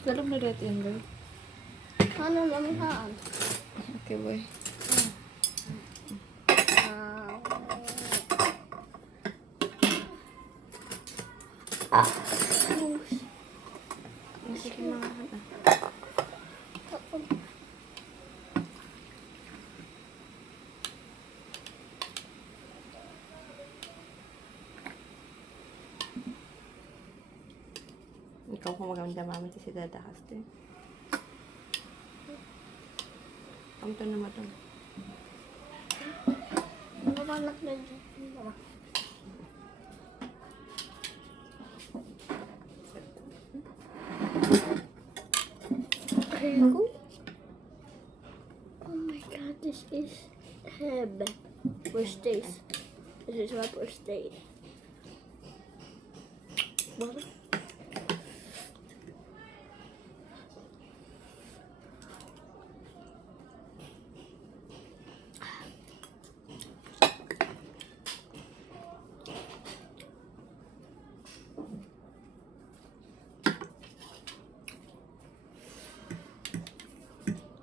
Dalam na dati yan, boy. Ano lamihaan? Okay, boy. Sige, mga ikaw kung maganda mami si Dada Kaste. Ang to naman to. Ano ba anak na dito? Ayoko. Oh my god, this is Heb. First days. This is my first day. What?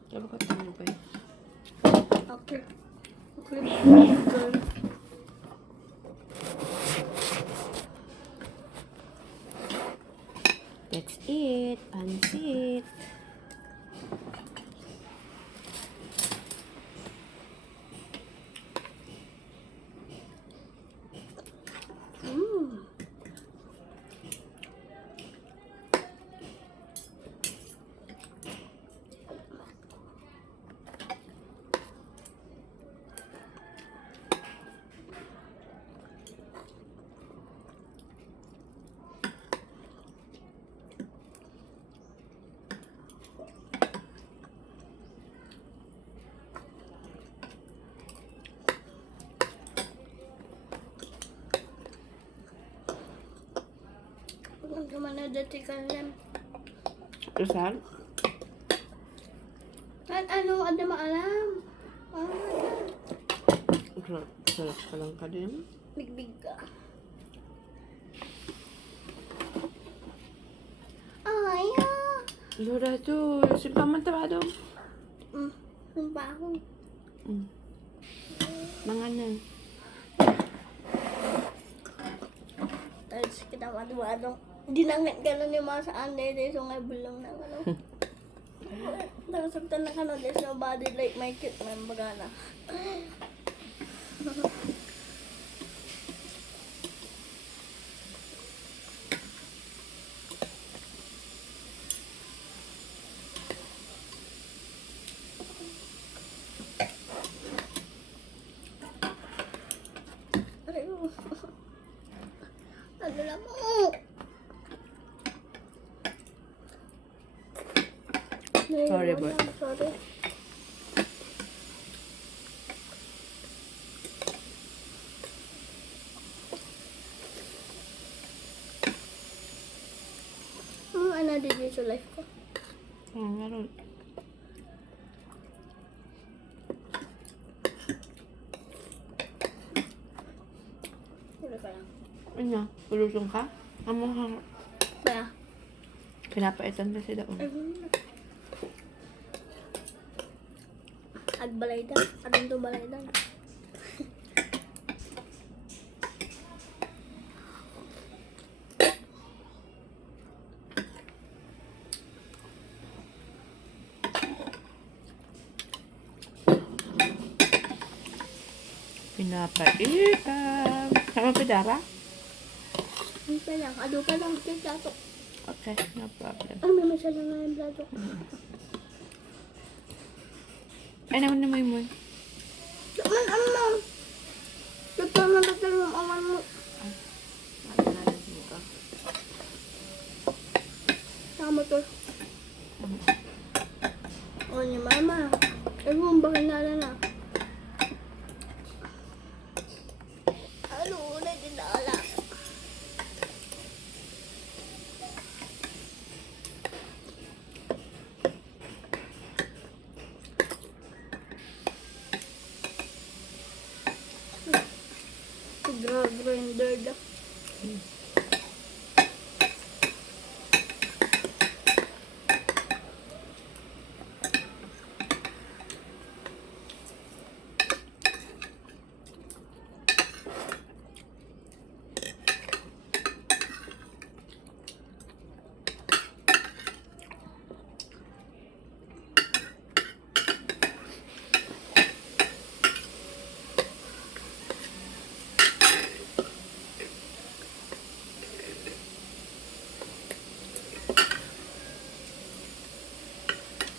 Coba ka tayo ba? Okay. Okay. Good. That's it. Pansit. Kemana dati kalian? Rizal? Ano, ada maalam. Oh my god. Sarap ka lang ka din. Bigbig ka. Ay, Lura to. Si Paman tabado. sumpah ako. Mga na. Tapos kita madu-adong. Dinangit ka na ni Masa Anday dahil so ngay bulong na ano. Tapos sabta na ka na there's nobody like my kid man bagana. Ano lang mo? Sorry, boy. Sorry. Ano din sa life ko? Meron. Wala ka lang. Ano? Pulusong ka? Amo ka. Kaya? Pinapaitan kasi daw. Agbalaydan. Adun to balaydan. Pinapaitan. Sama pedara? Ano pa lang? Ado pa lang. Yung plato. Okay, no problem. Ano may masala nga yung plato? Ay, naman na mo. Ano ma'am? Dagdag na dagdag yung awan mo. Tama to. O ni mama. Ewan ba kinala na? Ano na dinala? Grabe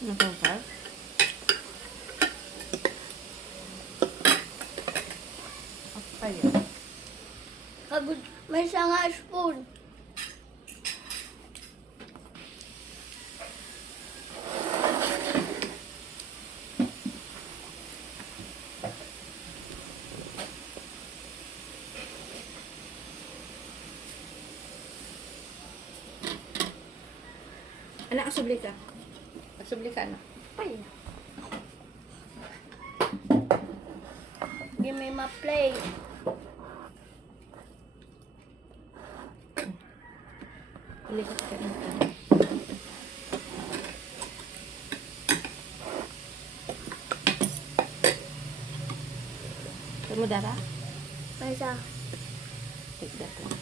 Masarap. Apa ya? Kabud, may isa nga spoon. Anak, asubli ka. Asubli ka, anak. Ay. Give me my plate. Lihat ka na. Kamu darah? May isa. Take that one.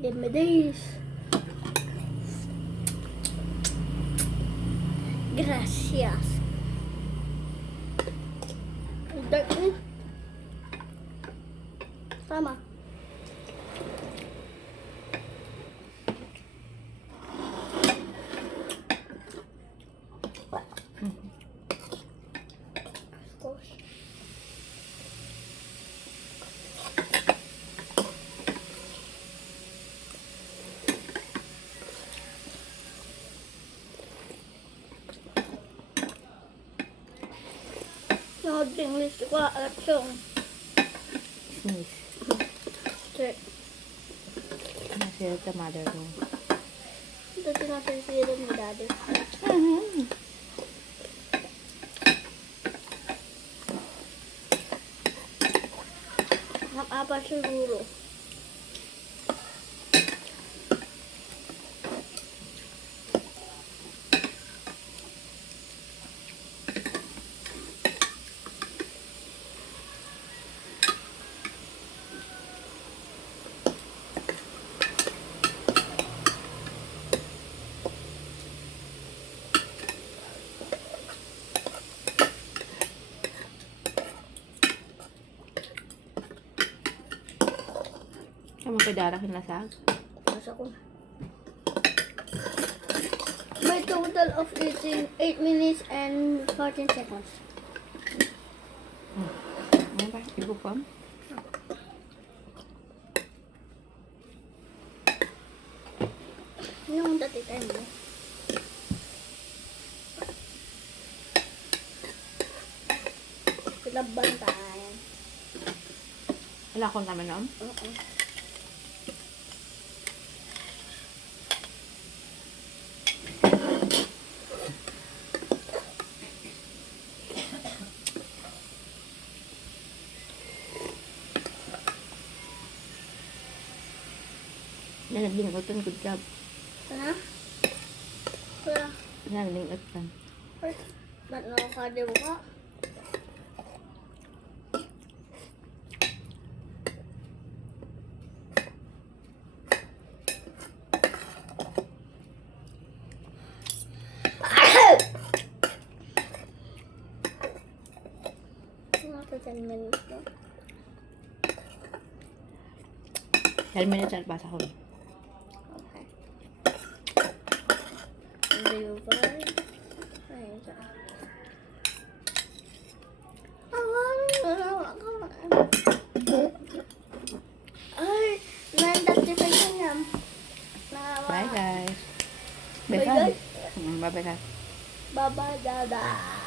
Give me this. Gracias. Dark eh. Tama. Of course. English ko action. Sneeze. Check. Masih the mother room. Ito tinasisirin ni Daddy. Apa siguro? Kamu pedarahin na sag? Nasa ko. My total of eating 8 minutes and 14 seconds. Ano ba? Ibu pam? Yung dati tayo mo. Kilaban tayo. Wala akong naman nom? Oo. Naglingutan, good job. Ano? Kaya, Naglingutan. ba't nakakadi mo ka? Nasa 10 minutes na. 10 minutes at basa ko. Okay. Liver. Ayun siya. Ay, 9:35 yan. Bye guys. Bye, Bye guys. Bye bye guys. Bye-bye, dada.